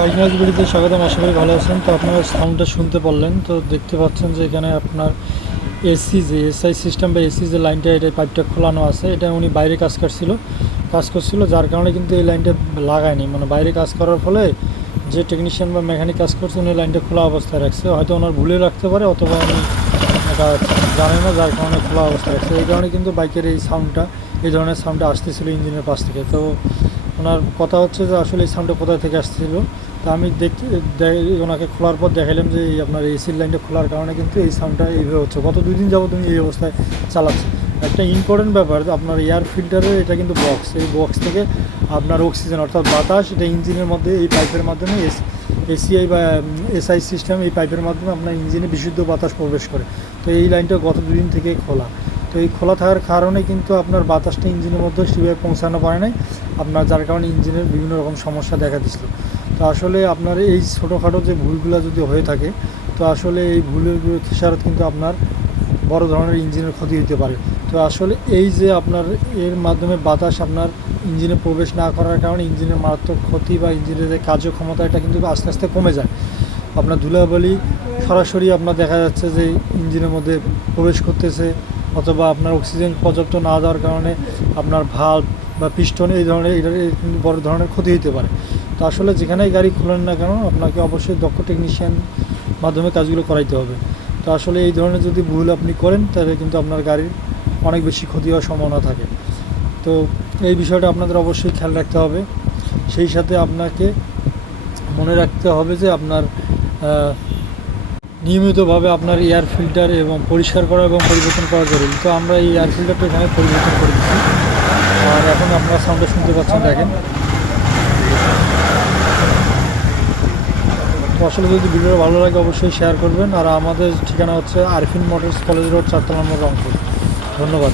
বাইকনাজ বিড়িতে স্বাগতম, আশা করি ভালো আছেন। তো আপনারা সাউন্ডটা শুনতে পারলেন। তো দেখতে পাচ্ছেন যে এখানে আপনার এসি যে এসআই সিস্টেম বা এসি যে লাইনটা এটা পাইপটা খোলানো আছে। এটা উনি বাইরে কাজ করছিল কাজ করছিল, যার কারণে কিন্তু এই লাইনটা লাগায়নি। মানে বাইরে কাজ করার ফলে যে টেকনিশিয়ান বা মেকানিক কাজ করছে, উনি লাইনটা খোলা অবস্থায় রাখছে। হয়তো ওনার ভুলে রাখতে পারে, অথবা উনি এটা জানে না, যার কারণে খোলা অবস্থায় রাখছে। এই কারণে কিন্তু বাইকের এই সাউন্ডটা এই ধরনের সাউন্ডটা আসতেছিল ইঞ্জিনের পাশ থেকে। তো ওনার কথা হচ্ছে যে আসলে এই সাউন্ডটা কোথায় থেকে আসছিল তা আমি দেখতে দে- ওনাকে খোলার পর দেখালাম যে এই আপনার এসির লাইনটা খোলার কারণে কিন্তু এই সাউন্ডটা এইভাবে হচ্ছে। গত দুই দিন যাব তুমি এই অবস্থায় চালাচ্ছে। একটা ইম্পর্টেন্ট ব্যাপার, আপনার এয়ার ফিল্টারের এটা কিন্তু বক্স এই বক্স থেকে আপনার অক্সিজেন অর্থাৎ বাতাস, এটা ইঞ্জিনের মধ্যে, এই পাইপের মাধ্যমে এসিআই বা এসআই সিস্টেম এই পাইপের মাধ্যমে আপনার ইঞ্জিনে বিশুদ্ধ বাতাস প্রবেশ করে। তো এই লাইনটা গত দুদিন থেকে খোলা। তো এই খোলা থাকার কারণে কিন্তু আপনার বাতাসটা ইঞ্জিনের মধ্যে সেভাবে পৌঁছানো পারে নাই। আপনার যার কারণে ইঞ্জিনের বিভিন্ন রকম সমস্যা দেখা দিছিল তো আসলে আপনার এই ছোটোখাটো যে ভুলগুলো যদি হয়ে থাকে, তো আসলে এই ভুলের খেসারত কিন্তু আপনার বড় ধরনের ইঞ্জিনের ক্ষতি হতে পারে। তো আসলে এই যে আপনার এর মাধ্যমে বাতাস আপনার ইঞ্জিনে প্রবেশ না করার কারণে ইঞ্জিনের মারাত্মক ক্ষতি বা ইঞ্জিনের যে কার্যক্ষমতা, এটা কিন্তু আস্তে আস্তে কমে যায়। আপনার ধুলাবালি সরাসরি আপনার দেখা যাচ্ছে যে ইঞ্জিনের মধ্যে প্রবেশ করতেছে। অথবা আপনার অক্সিজেন পর্যাপ্ত না দেওয়ার কারণে আপনার ভাল্ব বা পিস্টন এই ধরনের কিন্তু বড় ধরনের ক্ষতি হতে পারে। তো আসলে যেখানেই গাড়ি খোলেন না কেন, আপনাকে অবশ্যই দক্ষ টেকনিশিয়ান মাধ্যমে কাজগুলো করাইতে হবে। তো আসলে এই ধরনের যদি ভুল আপনি করেন, তাহলে কিন্তু আপনার গাড়ির অনেক বেশি ক্ষতি হওয়ার সম্ভাবনা থাকে। তো এই বিষয়টা আপনাদের অবশ্যই খেয়াল রাখতে হবে। সেই সাথে আপনাকে মনে রাখতে হবে যে আপনার নিয়মিতভাবে আপনার এয়ার ফিল্টার এবং পরিষ্কার করা এবং পরিবর্তন করা জরুরি। তো আমরা এই এয়ার ফিল্টারটা এখানে পরিবর্তন করে দিচ্ছি। আর এখন আপনারা সাউন্ডটা শুনতে পাচ্ছেন, দেখেন। তো আসলে যদি ভিডিওটা ভালো লাগে, অবশ্যই শেয়ার করবেন। আর আমাদের ঠিকানা হচ্ছে আরফিন মোটরস কলেজ রোড, চারতলা নম্বর রংপুর। ধন্যবাদ।